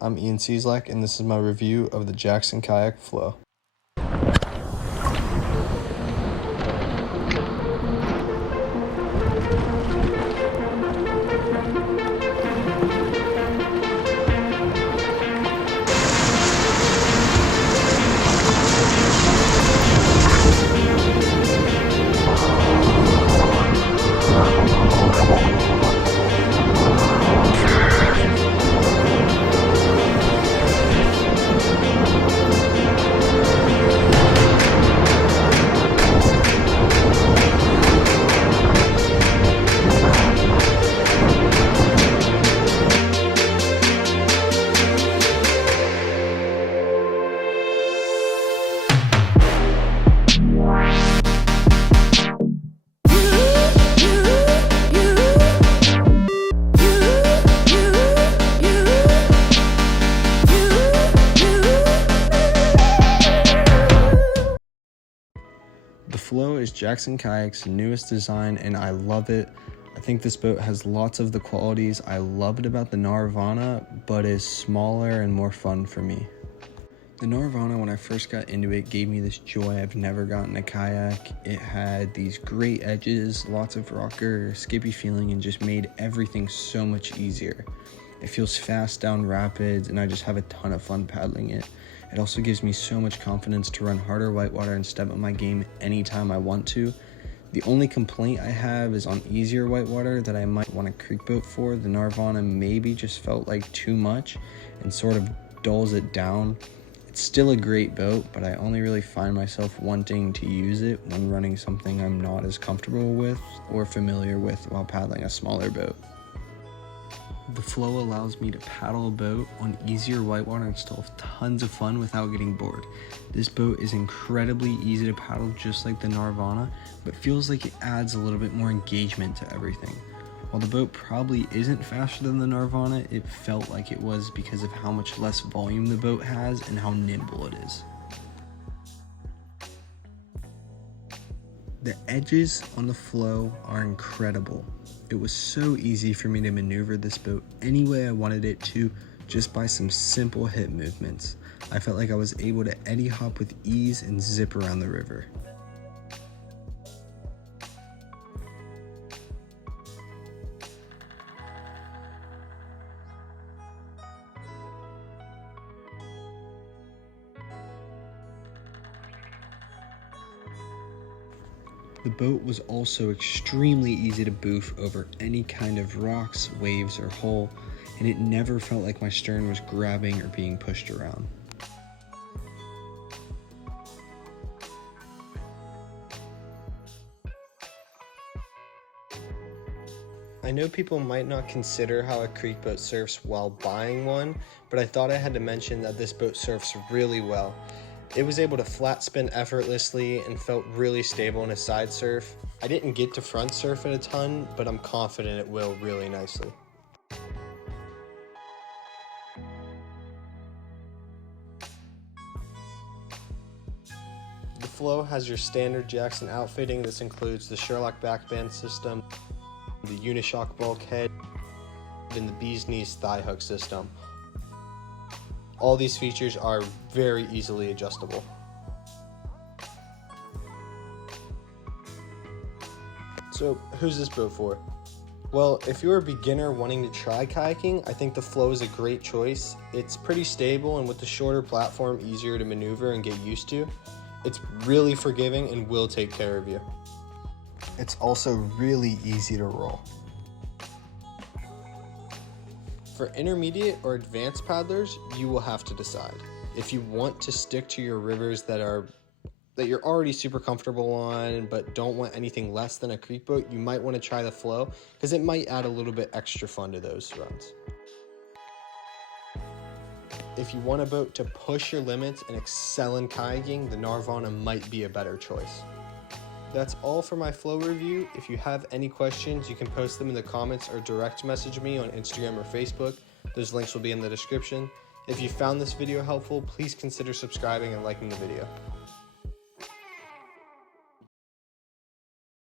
I'm Ian Cieslak, and this is my review of the Jackson Kayak Flow. The Flow is Jackson Kayak's newest design, and I love it. I think this boat has lots of the qualities I loved about the Nirvana, but is smaller and more fun for me. The Nirvana, when I first got into it, gave me this joy I've never gotten a kayak. It had these great edges, lots of rocker, skippy feeling, and just made everything so much easier. It feels fast down rapids, and I just have a ton of fun paddling it. It also gives me so much confidence to run harder whitewater and step up my game anytime I want to. The only complaint I have is on easier whitewater that I might want a creek boat for. The Nirvana maybe just felt like too much and sort of dulls it down. It's still a great boat, but I only really find myself wanting to use it when running something I'm not as comfortable with or familiar with while paddling a smaller boat. The Flow allows me to paddle a boat on easier whitewater and still have tons of fun without getting bored. This boat is incredibly easy to paddle, just like the Nirvana, but feels like it adds a little bit more engagement to everything. While the boat probably isn't faster than the Nirvana, it felt like it was because of how much less volume the boat has and how nimble it is. The edges on the Flow are incredible. It was so easy for me to maneuver this boat any way I wanted it to, just by some simple hip movements. I felt like I was able to eddy hop with ease and zip around the river. The boat was also extremely easy to boof over any kind of rocks, waves, or hole, and it never felt like my stern was grabbing or being pushed around. I know people might not consider how a creek boat surfs while buying one, but I thought I had to mention that this boat surfs really well. It was able to flat spin effortlessly and felt really stable in a side surf. I didn't get to front surf it a ton, but I'm confident it will really nicely. The Flow has your standard Jackson outfitting. This includes the Sherlock backband system, the Unishock bulkhead, and the Bee's Knees thigh hook system. All these features are very easily adjustable. So, who's this boat for? Well, if you're a beginner wanting to try kayaking, I think the Flow is a great choice. It's pretty stable, and with the shorter platform, easier to maneuver and get used to. It's really forgiving and will take care of you. It's also really easy to roll. For intermediate or advanced paddlers, you will have to decide. If you want to stick to your rivers that you're already super comfortable on but don't want anything less than a creek boat, you might want to try the Flow because it might add a little bit extra fun to those runs. If you want a boat to push your limits and excel in kayaking, the Nirvana might be a better choice. That's all for my Flow review. If you have any questions, you can post them in the comments or direct message me on Instagram or Facebook. Those links will be in the description. If you found this video helpful, please consider subscribing and liking the video.